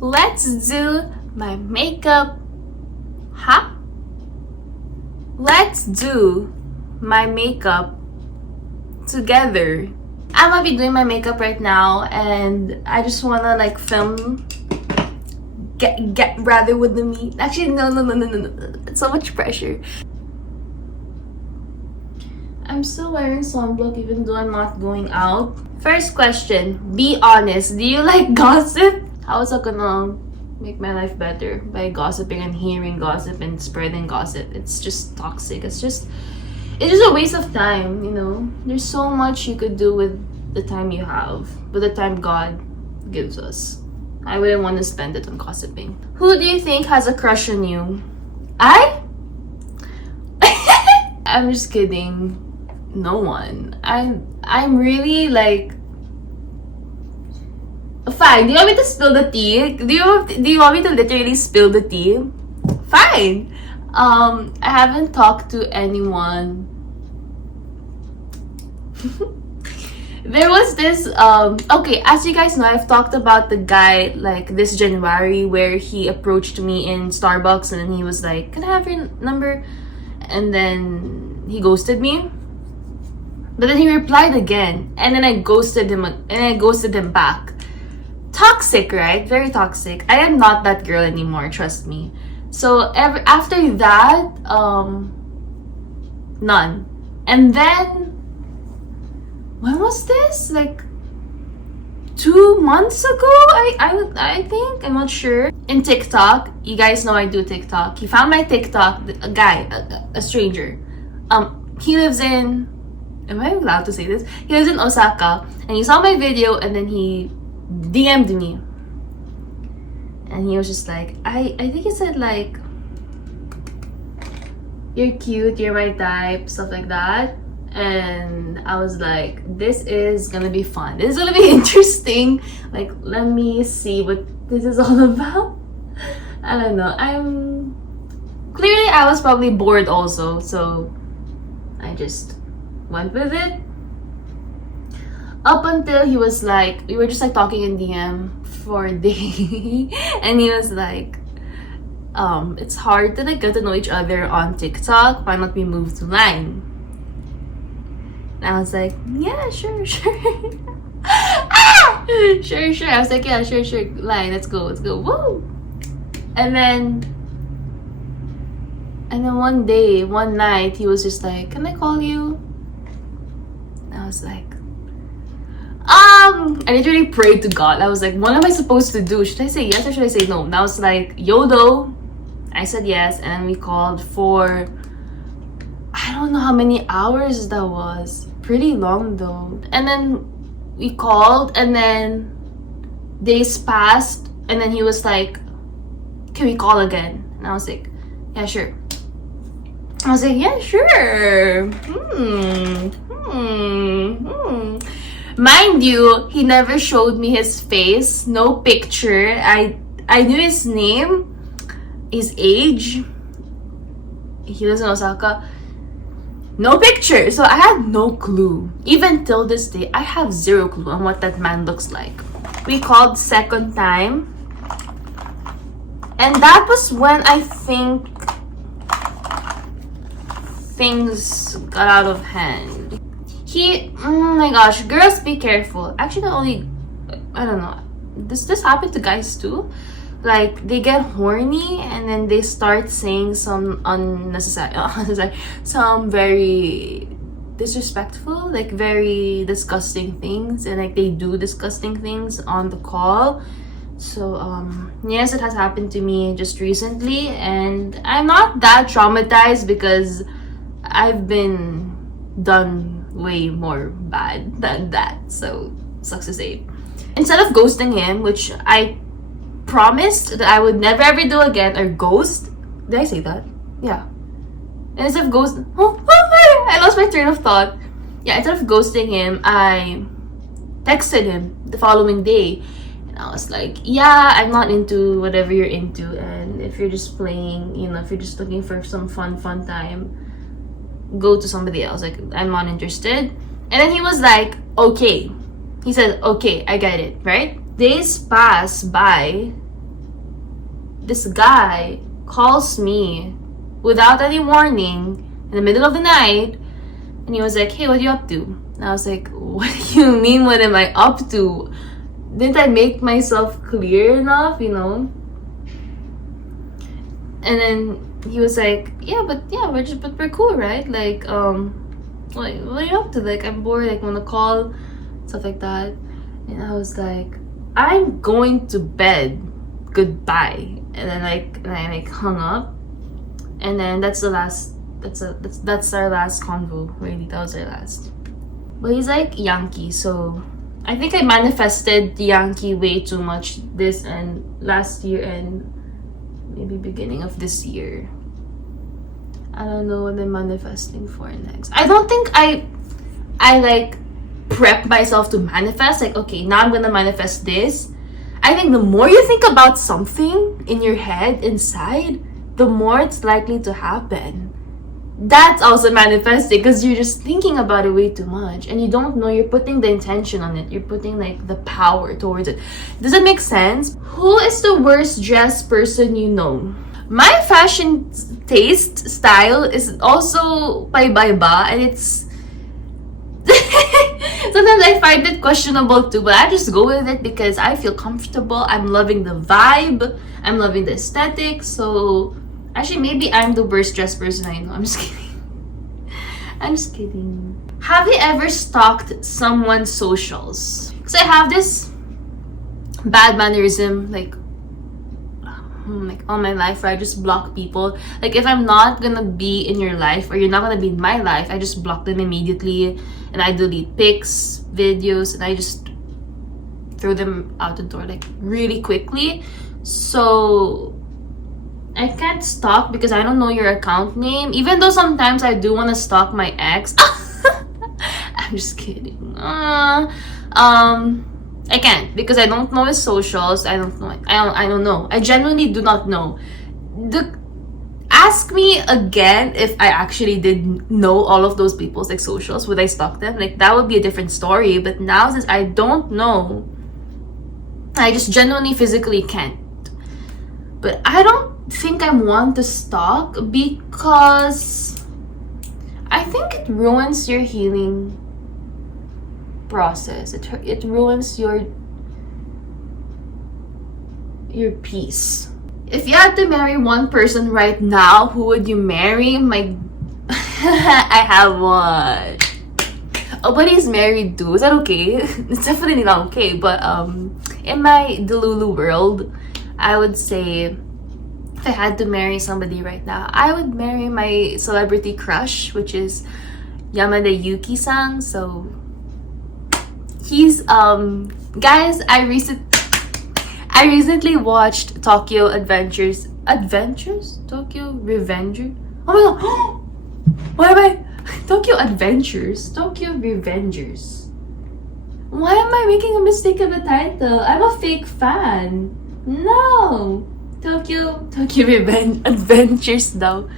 Let's do my makeup. Huh? Let's do my makeup together. I'm gonna be doing my makeup right now, and I just wanna like film. Get rather with the me. Actually, no. It's so much pressure. I'm still wearing sunblock even though I'm not going out. First question, be honest. Do you like gossip? How is that gonna make my life better? By gossiping and hearing gossip and spreading gossip. It's just toxic. It's just a waste of time, you know? There's so much you could do with the time you have, with the time God gives us. I wouldn't want to spend it on gossiping. Who do you think has a crush on you? I? I'm just kidding. No one. I'm really like. Fine. Do you want me to spill the tea? Do you want me to literally spill the tea? Fine. I haven't talked to anyone. There was this okay, as you guys know, I've talked about the guy like this January where he approached me in Starbucks and then he was like, "Can I have your number?" And then he ghosted me. But then he replied again, and then I ghosted him back. Toxic, right? Very toxic. I am not that girl anymore, trust me. So after that, none. And then when was this? Like 2 months ago? I think, I'm not sure. In TikTok, you guys know I do TikTok. He found my TikTok, a guy, a stranger. He lives in. Am I allowed to say this? He lives in Osaka, and he saw my video, and then he DM'd me, and he was just like, I think he said like, "You're cute, you're my type," stuff like that. And I was like, this is gonna be fun. This is gonna be interesting. Like, let me see what this is all about. I don't know. I was probably bored also, so I just went with it. Up until he was like, we were just like talking in DM for a day, and he was like, it's hard to like get to know each other on TikTok. Why not we move to Line? And I was like, yeah, sure. Sure. I was like, yeah, sure. Line, let's go. Woo! And then one night, he was just like, "Can I call you?" And I was like, I literally prayed to God. I was like, what am I supposed to do? Should I say yes or should I say no? And I was like, YOLO. I said yes, and then we called for, I don't know how many hours that was. Pretty long though. And then we called, and then days passed, and then he was like, "Can we call again?" And I was like, yeah, sure. I was like, yeah, sure. Mind you, he never showed me his face, no picture. I knew his name, his age. He lives in Osaka. No picture. So I had no clue. Even till this day, I have zero clue on what that man looks like. We called second time. And that was when I think things got out of hand. Oh my gosh, girls be careful. Actually, not only, I don't know. Does this happen to guys too? Like, they get horny and then they start saying some unnecessary, some very disrespectful, like very disgusting things, and like they do disgusting things on the call. So yes, it has happened to me just recently, and I'm not that traumatized because I've been done way more bad than that, so sucks to say. Instead of ghosting him, which I promised that I would never ever do again, or ghost, did I say that? Yeah. And instead of I lost my train of thought. Yeah, instead of ghosting him, I texted him the following day, and I was like, yeah, I'm not into whatever you're into, and if you're just playing, you know, if you're just looking for some fun time, go to somebody else. Like, I'm not interested. And then he was like, okay. He said, okay, I get it, right? Days pass by, this guy calls me without any warning in the middle of the night, and he was like, hey, what are you up to? And I was like, what do you mean, what am I up to? Didn't I make myself clear enough, you know? And then he was like, but we're cool, right? Like, what are you up to? Like, I'm bored, like, wanna call, stuff like that. And I was like, I'm going to bed, goodbye. And then I hung up, and then that's our last convo, really. That was our last. But he's like Yankee, so I think I manifested Yankee way too much this and last year and maybe beginning of this year. I don't know what I'm manifesting for next. I don't think I like prep myself to manifest, like, okay, now I'm gonna manifest this. I think the more you think about something in your head, inside, the more it's likely to happen. That's also manifesting, because you're just thinking about it way too much, and you don't know you're putting the intention on it. You're putting like the power towards it. Does it make sense? Who is the worst dressed person you know? My fashion taste style is also paiba-iba, and it's sometimes I find it questionable too, but I just go with it because I feel comfortable. I'm loving the vibe. I'm loving the aesthetic. So actually, maybe I'm the worst dressed person I know. I'm just kidding. I'm just kidding. Have you ever stalked someone's socials? Because I have this bad mannerism, like all my life, where I just block people. Like, if I'm not gonna be in your life, or you're not gonna be in my life, I just block them immediately, and I delete pics, videos, and I just throw them out the door like really quickly. So I can't stalk because I don't know your account name, even though sometimes I do want to stalk my ex. I'm just kidding. I can't, because I don't know his socials. I don't know. I genuinely do not know. Ask me again if I actually did know all of those people's like socials. Would I stalk them? Like, that would be a different story. But now, since I don't know, I just genuinely physically can't. But I don't think I'm one to stalk, because I think it ruins your healing process. It ruins your peace. If you had to marry one person right now, who would you marry? I have one. Oh, but he's married too. Is that okay? It's definitely not okay. But in my Delulu world, I would say, if I had to marry somebody right now, I would marry my celebrity crush, which is Yamada Yuki-san. So he's guys, I recently watched Tokyo Revengers. Oh my god. Why am I Tokyo Revengers. Why am I making a mistake of the title? I'm a fake fan. No. Tokyo Adventures though.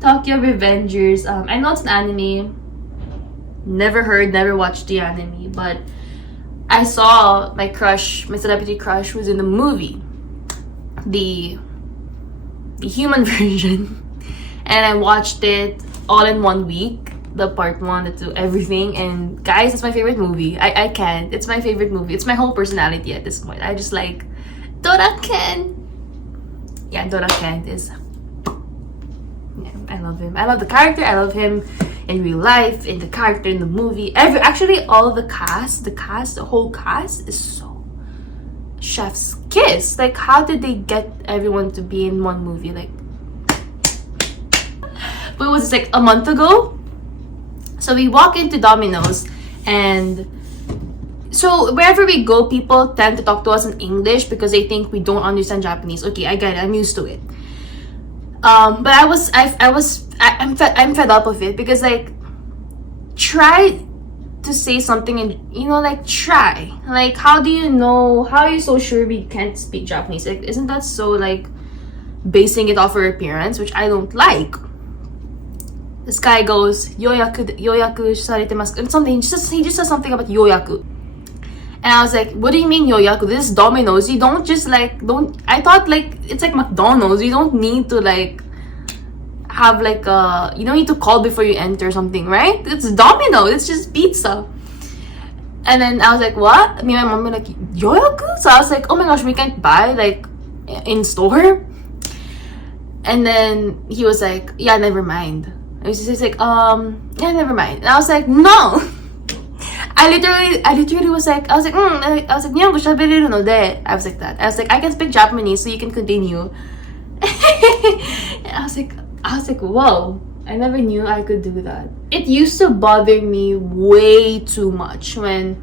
Tokyo Revengers. I know it's an anime. Never watched the anime, but I saw my celebrity crush was in the movie, the human version, and I watched it all in 1 week, the part 1, the 2, everything. And guys, it's my favorite movie. I can't. It's my favorite movie. It's my whole personality at this point. I just like Dora-ken. Yeah, Dora-ken is. Yeah, I love him. I love the character. I love him in real life, in the character, in the movie. Actually, all of the whole cast is so chef's kiss. Like, how did they get everyone to be in one movie? Like, but it was like a month ago. So we walk into Domino's, and so wherever we go, people tend to talk to us in English because they think we don't understand Japanese. Okay, I get it. I'm used to it. But I'm fed up of it, because like, try to say something and like, try, like, how are you so sure we can't speak Japanese? Like, isn't that so like basing it off our appearance, which I don't like. This guy goes, yoyaku sarete masu, and something, he just says something about yoyaku, And I was like, what do you mean, Yoyaku? This is Domino's. You don't just like, don't, I thought like, it's like McDonald's. You don't need to like, have like you don't need to call before you enter something, right? It's Domino's. It's just pizza. And then I was like, what? Me and my mom were like, Yoyaku? So I was like, oh my gosh, we can't buy like in store. And then he was like, yeah, never mind. He's like, yeah, never mind. And I was like, no. I literally was like, I was like, I was like, I was like that. I was like, I can speak Japanese, so you can continue. And I was like, whoa. I never knew I could do that. It used to bother me way too much when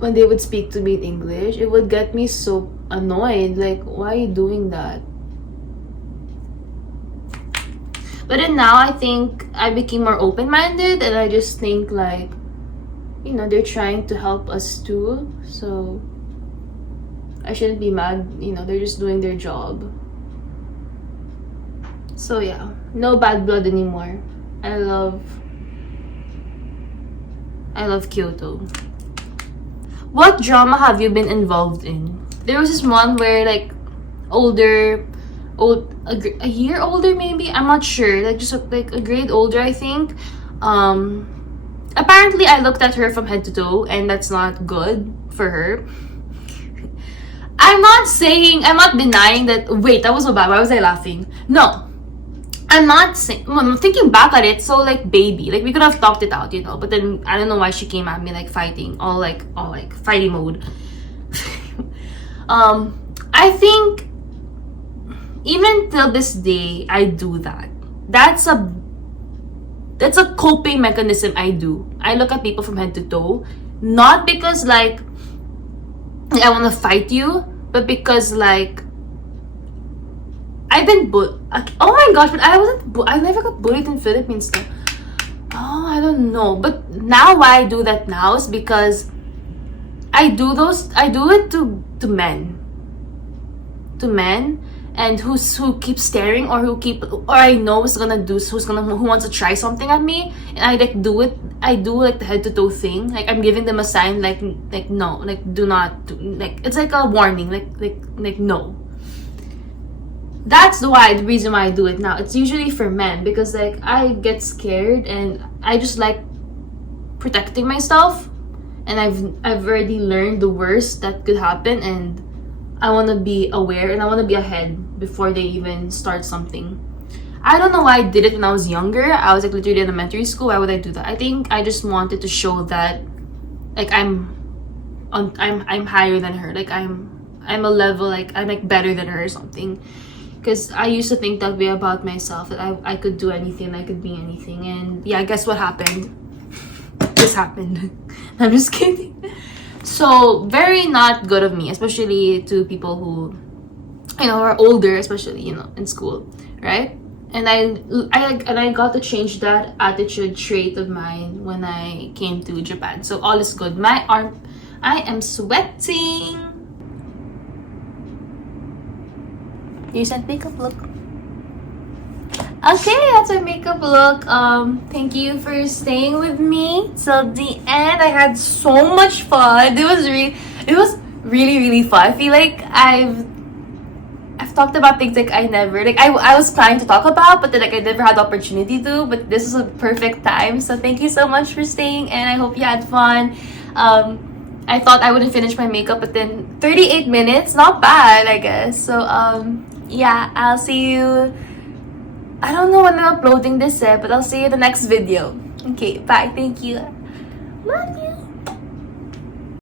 they would speak to me in English. It would get me so annoyed. Like, why are you doing that? But then now I think I became more open-minded, and I just think like, you know, they're trying to help us too. So I shouldn't be mad. You know, they're just doing their job. So yeah, no bad blood anymore. I love Kyoto. What drama have you been involved in? There was this one where like a year older maybe, I'm not sure, like just like a grade older, I think. Apparently I looked at her from head to toe, and that's not good for her. I'm not denying that. Wait, that was so bad. Why was I laughing? No, I'm not saying. I'm thinking back at it, so like baby, like we could have talked it out, you know. But then I don't know why she came at me like fighting, all like fighting mode. I think even till this day I do that. That's a coping mechanism I do. I look at people from head to toe, not because like I want to fight you, but because like I've been oh my gosh, but I never got bullied in Philippines though. Oh, I don't know. But now why I do that now is because I do it to men. To men, and who keep staring, or I know who wants to try something at me, and I like do it. I do like the head to toe thing. Like I'm giving them a sign, like no, like do not do, like it's like a warning, like no. That's the reason why I do it now. It's usually for men, because like I get scared and I just like protecting myself, and I've already learned the worst that could happen, and I want to be aware and I want to be ahead before they even start something. I don't know why I did it when I was younger. I was like literally in elementary school. Why would I do that? I think I just wanted to show that like I'm higher than her. Like I'm a level, like I'm like better than her or something. Because I used to think that way about myself, that I could do anything, I could be anything. And yeah, guess what happened? This happened. I'm just kidding. So very not good of me, especially to people who, you know, are older, especially, you know, in school, right? And I got to change that attitude trait of mine when I came to Japan. So all is good. I am sweating. Recent makeup look. Okay, that's our makeup look. Thank you for staying with me till the end. I had so much fun. It was really fun. I feel like I've talked about things like I was planning to talk about, but then like I never had the opportunity to. But this is a perfect time. So thank you so much for staying, and I hope you had fun. I thought I wouldn't finish my makeup, but then 38 minutes, not bad, I guess. So yeah, I'll see you. I don't know when I'm uploading this, but I'll see you in the next video. Okay, bye. Thank you. Love you.